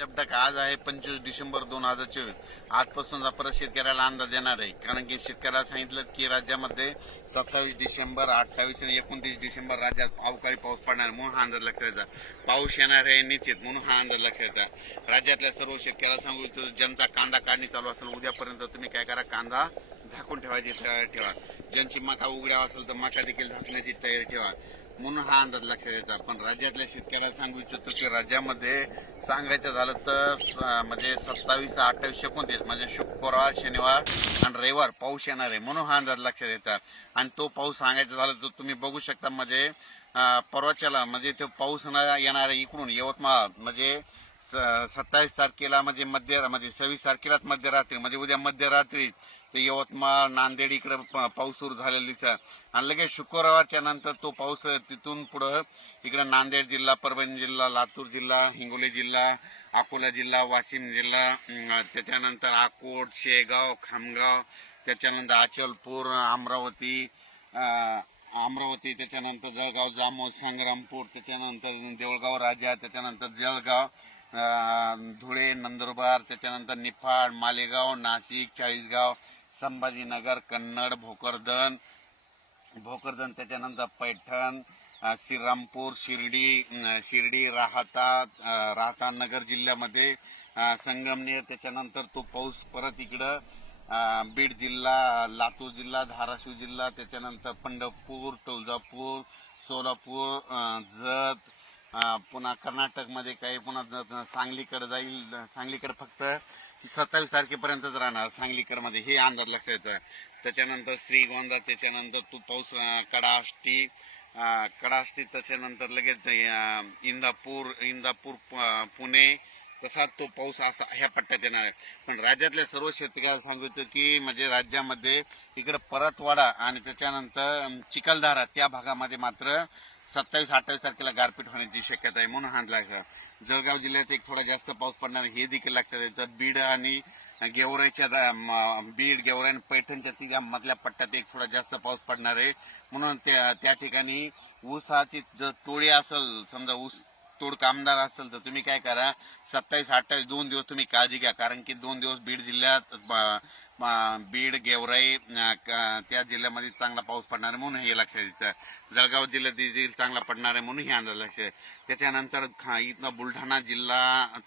जबडक आज आहे पंचवीस डिसेंबर दोन हजार चोवीस आजपासून परत शेतकऱ्याला अंदाज येणार आहे. कारण की शेतकऱ्याला सांगितलं की राज्यामध्ये सत्तावीस डिसेंबर अठ्ठावीस आणि एकोणतीस डिसेंबर राज्यात अवकाळी पाऊस पडणार आहे, म्हणून हा अंदाज लक्षात पाऊस येणार आहे निश्चित म्हणून हा अंदाज लक्षात राज्यातल्या सर्व शेतकऱ्याला सांगू इच्छितो ज्यांचा कांदा काढणी चालू असेल उद्यापर्यंत तुम्ही काय करा कांदा झाकून ठेवायची तयारी ठेवा. ज्यांची मका उघड्या असेल तर मका देखील झाकण्याची तयारी ठेवा. म्हणून हा अंदाज लक्षात येतात पण राज्यातल्या शेतकऱ्याला सांगू इच्छितो की राज्यामध्ये सांगायचं झालं तर स- म्हणजे सत्तावीस अठ्ठावीस एकोणतीस म्हणजे शुक्रवार शनिवार आणि रविवार पाऊस येणार आहे म्हणून हा अंदाज लक्षात येतात आणि तो पाऊस सांगायचा झाला तर तुम्ही बघू शकता म्हणजे परवाच्याला म्हणजे तो पाऊस न येणार आहे इकडून यवतमाळ म्हणजे सत्तावीस तारखेला म्हणजे मध्य म्हणजे सव्वीस तारखेलाच मध्यरात्री म्हणजे उद्या मध्यरात्री ते यवतमाळ नांदेड इकडे पाऊस सुरू झालेलीच आणि लगेच शुक्रवारच्या नंतर तो पाऊस तिथून पुढं इकडे नांदेड जिल्हा परभणी जिल्हा लातूर जिल्हा हिंगोली जिल्हा अकोला जिल्हा वाशिम जिल्हा त्याच्यानंतर अकोट शेगाव खामगाव त्याच्यानंतर अचलपूर अमरावती अमरावती त्याच्यानंतर जळगाव जामोद संग्रामपूर त्याच्यानंतर देऊळगाव राजा त्याच्यानंतर जळगाव धुळे नंदुरबार त्याच्यानंतर निफाड मालेगाव नाशिक चाळीसगाव संभाजीनगर कन्नड भोकरदन. भोकरदन त्याच्यानंतर पैठण श्रीरामपूर शिर्डी शिर्डी राहता राहता नगर जिल्ह्यामध्ये संगमनेर त्याच्यानंतर तो पाऊस परत इकडं बीड जिल्हा लातूर जिल्हा धाराशिव जिल्हा त्याच्यानंतर पंढरपूर तुळजापूर सोलापूर जत पुन्हा कर्नाटकमध्ये काही पुन्हा सांगलीकडे जाईल सांगलीकडे फक्त सत्तावीस तारखेपर्यंतच राहणार सांगलीकडमध्ये हे अंदाज लक्षात त्याच्यानंतर श्रीगोंदा त्याच्यानंतर तो पाऊस कडाष्टी कडाष्टी त्याच्यानंतर लगेच इंदापूर इंदापूर पुणे तसा तो पाऊस असा ह्या पट्ट्यात येणार आहे. पण राज्यातल्या सर्व शेतकऱ्याला सांगितलं की म्हणजे राज्यामध्ये इकडं परतवाडा आणि त्याच्यानंतर चिखलदारा त्या भागामध्ये मात्र सत्तावीस अठ्ठावीस तारखेला गारपीट होण्याची शक्यता आहे म्हणून हा लक्षात जळगाव जिल्ह्यात एक थोडा जास्त पाऊस पडणार आहे हे देखील लक्षात येतं. बीड आणि गेवराईच्या दा- बीड गेवराई आणि पैठणच्या तिघा मधल्या पट्ट्यात एक थोडा जास्त पाऊस पडणार आहे. म्हणून त्या त्या ठिकाणी ऊसाची जर टोळी असेल समजा ऊस तोड कामदार असेल तर तुम्ही काय करा सत्तावीस अठ्ठावीस दोन दिवस तुम्ही काळजी घ्या कारण की दोन दिवस बीड जिल्ह्यात बीड गेवराई त्या जिल्ह्यामध्ये चांगला पाऊस पडणार आहे म्हणून हे लक्षात द्यायचं जळगाव जिल्ह्यात देखील चांगला पडणार आहे म्हणून हे अंदाज लक्षात आहे. त्याच्यानंतर खा- इथनं बुलढाणा जिल्हा